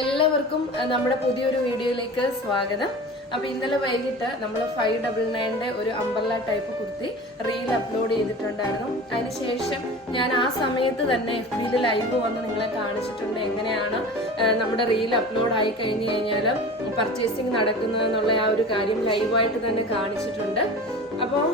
എല്ലാവർക്കും നമ്മുടെ പുതിയൊരു വീഡിയോയിലേക്ക് സ്വാഗതം. അപ്പൊ ഇന്നലെ വൈകിട്ട് നമ്മൾ ഫൈവ് ഡബിൾ നയന്റെ ഒരു umbrella type kurti reel upload ചെയ്തിട്ടുണ്ടായിരുന്നു. അതിനുശേഷം ഞാൻ ആ സമയത്ത് തന്നെ എഫ് ബിയിൽ ലൈവ് വന്ന് നിങ്ങളെ കാണിച്ചിട്ടുണ്ട് എങ്ങനെയാണ് നമ്മുടെ റീൽ അപ്ലോഡ് ആയി കഴിഞ്ഞു കഴിഞ്ഞാൽ പർച്ചേസിങ് നടക്കുന്നതെന്നുള്ള ആ ഒരു കാര്യം ലൈവായിട്ട് തന്നെ കാണിച്ചിട്ടുണ്ട്. അപ്പോൾ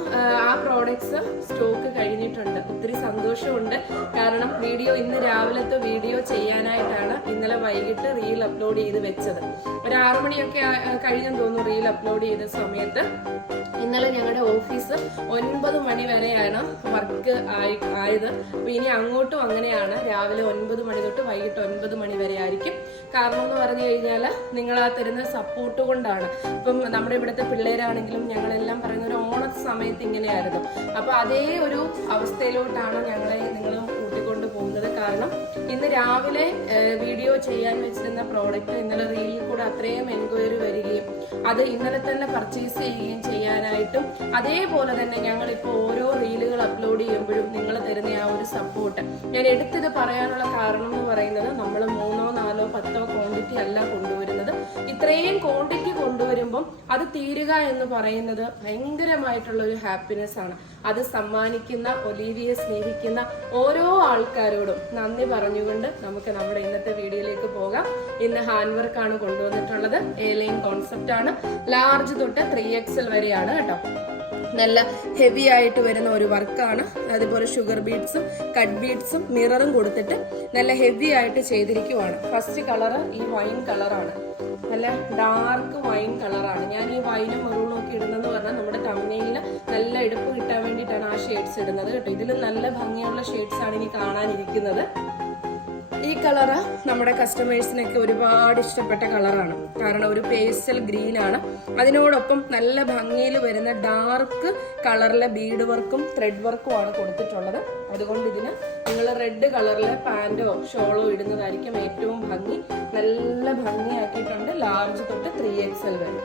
ആ പ്രോഡക്ട്സ് സ്റ്റോക്ക് കഴിഞ്ഞിട്ടുണ്ട്. ഒത്തിരി സന്തോഷമുണ്ട്. കാരണം വീഡിയോ ഇന്ന് രാവിലത്തെ വീഡിയോ ചെയ്യാനായിട്ടാണ് ഇന്നലെ വൈകിട്ട് റീൽ അപ്ലോഡ് ചെയ്ത് വെച്ചത്. ഒരു ആറു മണിയൊക്കെ കഴിഞ്ഞെന്ന് തോന്നുന്നു റീൽ അപ്ലോഡ് ചെയ്ത സമയത്ത് ഇന്നലെ ഞങ്ങളുടെ ഓഫീസ് ഒൻപത് മണി വരെയാണ് വർക്ക് ആയി ആയത്. അപ്പോൾ ഇനി അങ്ങോട്ടും അങ്ങനെയാണ്. രാവിലെ ഒൻപത് മണി തൊട്ട് വൈകിട്ട് ഒൻപത് മണി വരെ ആയിരിക്കും. കാരണം എന്ന് പറഞ്ഞു കഴിഞ്ഞാൽ നിങ്ങൾ ആ തരുന്ന സപ്പോർട്ട് കൊണ്ടാണ്. ഇപ്പം നമ്മുടെ ഇവിടുത്തെ പിള്ളേരാണെങ്കിലും ഞങ്ങളെല്ലാം പറയുന്ന ഒരു ഓണ സമയത്ത് ഇങ്ങനെയായിരുന്നു. അപ്പൊ അതേ ഒരു അവസ്ഥയിലോട്ടാണ് ഞങ്ങളെ നിങ്ങൾ കൂട്ടിക്കൊണ്ട് പോകുന്നത്. കാരണം ഇന്ന് രാവിലെ വീഡിയോ ചെയ്യാൻ വെച്ചിരുന്ന പ്രോഡക്റ്റ് ഇന്നലെ റീലിൽ കൂടെ അത്രയും എൻക്വയറി വരികയും അത് ഇന്നലെ തന്നെ പർച്ചേസ് ചെയ്യുകയും ചെയ്യാനായിട്ടും അതേപോലെ തന്നെ ഞങ്ങൾ ഇപ്പോൾ ഓരോ റീലുകൾ അപ്ലോഡ് ചെയ്യുമ്പോഴും നിങ്ങൾ തരുന്ന ആ ഒരു സപ്പോർട്ട് ഞാൻ എടുത്തത് പറയാനുള്ള കാരണം എന്ന് പറയുന്നത് നമ്മൾ മൂന്നോ നാലോ പത്തോ ക്വാണ്ടിറ്റി അല്ല കൊണ്ടുവരുന്നത്. ഇത്രയും ക്വാണ്ടിറ്റി കൊണ്ടുവരുമ്പം അത് തീരുക എന്ന് പറയുന്നത് ഭയങ്കരമായിട്ടുള്ള ഒരു ഹാപ്പിനെസ് ആണ്. അത് സമ്മാനിക്കുന്ന ഒലീവിയെ സ്നേഹിക്കുന്ന ഓരോ ആൾക്കാരോടും നന്ദി പറഞ്ഞുകൊണ്ട് നമുക്ക് നമ്മുടെ ഇന്നത്തെ വീഡിയോയിലേക്ക് പോകാം. ഇന്ന് ഹാൻഡ് വർക്ക് ആണ് കൊണ്ടുവന്നിട്ടുള്ളത്. എ ലൈൻ കോൺസെപ്റ്റ് ആണ്. ലാർജ് തൊട്ട് ത്രീ എക്സൽ വരെയാണ് കേട്ടോ. നല്ല ഹെവി ആയിട്ട് വരുന്ന ഒരു വർക്കാണ്. അതുപോലെ ഷുഗർ ബീഡ്സും കട്ട് ബീഡ്സും മിററും കൊടുത്തിട്ട് നല്ല ഹെവി ആയിട്ട് ചെയ്തിരിക്കുവാണ്. ഫസ്റ്റ് കളർ ഈ വൈൻ കളറാണ് നല്ല ഡാർക്ക് വൈൻ കളറാണ് ഞാൻ ഈ വൈനും മെറൂണും ഒക്കെ ഇടുന്നതെന്ന് പറഞ്ഞാൽ നമ്മുടെ തമിഴ്നയിൽ നല്ല എടുപ്പ് കിട്ടാൻ വേണ്ടിയിട്ടാണ് ആ ഷെയ്ഡ്സ് ഇടുന്നത് കേട്ടോ. ഇതിൽ നല്ല ഭംഗിയുള്ള ഷെയ്ഡ്സ് ആണ് ഇനി കാണാനിരിക്കുന്നത്. ഈ കളറ് നമ്മുടെ കസ്റ്റമേഴ്സിനൊക്കെ ഒരുപാട് ഇഷ്ടപ്പെട്ട കളറാണ്. കാരണം ഒരു പേസ്റ്റൽ ഗ്രീൻ ആണ്. അതിനോടൊപ്പം നല്ല ഭംഗിയിൽ വരുന്ന ഡാർക്ക് കളറിലെ ബീഡ് വർക്കും ത്രെഡ് വർക്കും ആണ് കൊടുത്തിട്ടുള്ളത്. അതുകൊണ്ട് ഇതിന് നിങ്ങൾ റെഡ് കളറിലെ പാന്റോ ഷോളോ ഇടുന്നതായിരിക്കും ഏറ്റവും ഭംഗി. നല്ല ഭംഗിയാക്കിയിട്ടുണ്ട്. ലാർജ് തൊട്ട് ത്രീ എക്സ് എൽ വരെ.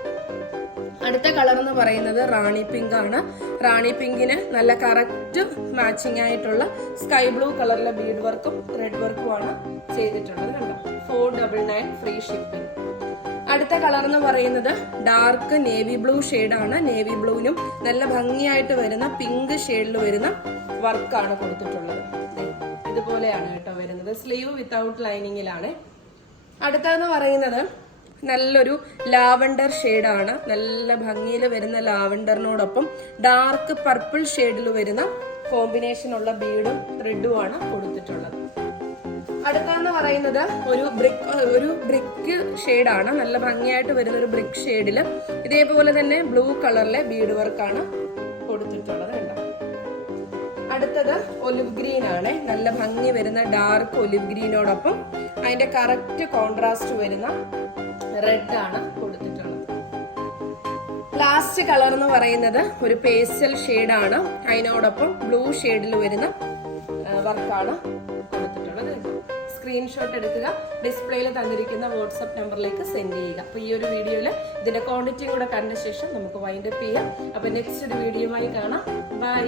അടുത്ത കളർ എന്ന് പറയുന്നത് റാണി പിങ്ക് ആണ്. റാണി പിങ്കിന് നല്ല കറക്റ്റ് മാച്ചിങ് ആയിട്ടുള്ള സ്കൈ ബ്ലൂ കളറിലെ ബീഡ് വർക്കും റെഡ് വർക്കും ആണ് ചെയ്തിട്ടുള്ളത് കണ്ടോ? Four double nine free shipping അടുത്ത കളർ എന്ന് പറയുന്നത് ഡാർക്ക് നേവി ബ്ലൂ ആണ്. നേവി ബ്ലൂവിനും നല്ല ഭംഗിയായിട്ട് വരുന്ന പിങ്ക് ഷെയ്ഡിൽ വരുന്ന വർക്കാണ് കൊടുത്തിട്ടുള്ളത്. ഇതുപോലെയാണ് കേട്ടോ വരുന്നത്. സ്ലീവ് വിത്തൗട്ട് ലൈനിങ്ങിലാണ് അടുത്തതെന്ന് പറയുന്നത് നല്ലൊരു ലാവണ്ടർ ഷെയ്ഡാണ്. നല്ല ഭംഗിയിൽ വരുന്ന ലാവണ്ടറിനോടൊപ്പം ഡാർക്ക് പർപ്പിൾ ഷെയ്ഡിൽ വരുന്ന കോമ്പിനേഷൻ ഉള്ള ബീഡും ത്രെഡുമാണ് കൊടുത്തിട്ടുള്ളത്. അടുത്തതെന്ന് പറയുന്നത് ഒരു ബ്രിക്ക് ഒരു ബ്രിക്ക് ഷെയ്ഡാണ്. നല്ല ഭംഗിയായിട്ട് വരുന്ന ഒരു ബ്രിക്ക് ഷെയ്ഡിൽ ഇതേപോലെ തന്നെ ബ്ലൂ കളറിലെ ബീഡ് വർക്കാണ് കൊടുത്തിട്ടുള്ളത് അടുത്തത് ഒലിവ് ഗ്രീൻ ആണ് നല്ല ഭംഗി വരുന്ന ഡാർക്ക് ഒലിവ് ഗ്രീനോടൊപ്പം അതിന്റെ കറക്റ്റ് കോൺട്രാസ്റ്റ് വരുന്ന റെഡ് ആണ് കൊടുത്തിട്ടുള്ളത്. ലാസ്റ്റ് കളർ എന്ന് പറയുന്നത് ഒരു പേസ്റ്റൽ ആണ്. അതിനോടൊപ്പം ബ്ലൂ ഷെയ്ഡിൽ വരുന്ന വർക്കാണ് കൊടുത്തിട്ടുള്ളത്. സ്ക്രീൻഷോട്ട് എടുക്കുക. ഡിസ്പ്ലേയിൽ തന്നിരിക്കുന്ന വാട്സപ്പ് നമ്പറിലേക്ക് സെൻഡ് ചെയ്യുക. അപ്പോൾ ഈ ഒരു വീഡിയോയിൽ ഇതിന്റെ ക്വാണ്ടിറ്റി കൂടെ കണ്ട ശേഷം നമുക്ക് വൈൻഡപ്പ് ചെയ്യാം. അപ്പോൾ നെക്സ്റ്റ് ഒരു വീഡിയോയുമായി കാണാം. ബൈ